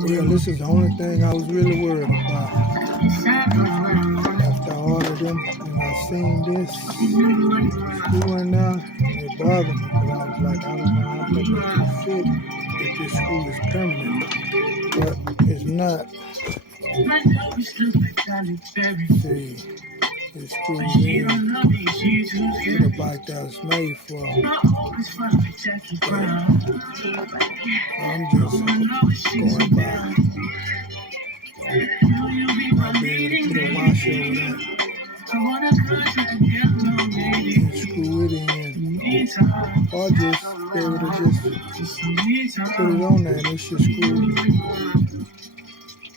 Well, this is the only thing I was really worried about. After all of them, and I seen this school in there, it bothered me because I was like, I don't know how much it can fit if this school is permanent, but it's not. See, this school is the bike that was made for. But I'm just going by. I'll be able to put a wash over that and screw it in, or just be able to just put it on there and it should screw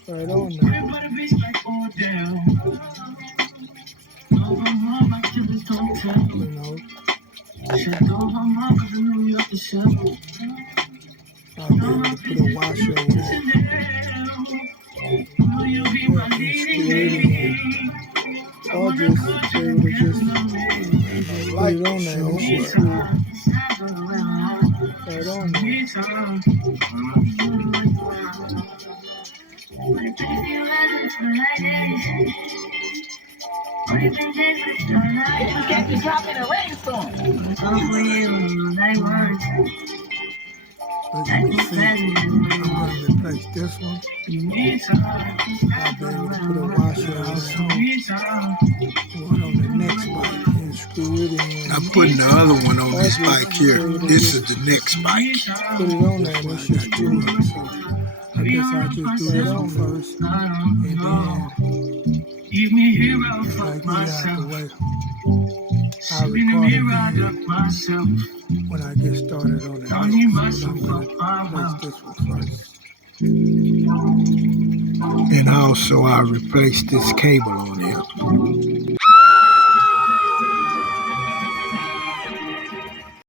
right on there. You know, I'll be able to put a wash over that and screw it in, or just be able to just put it on there and it should screw right on there. You can't be dropping a rainstorm. As you can see, I'm going to replace this one. I'll be able to put a washer on that one on the next bike and screw it in. I'm putting the other one on this bike here. This is the next bike. Put it on there and it should screw it. So I guess I'll just do this one first and then take it out the way. I'll record it when I get started on it. So I'm going to place this one first. And also I'll replace this cable on here.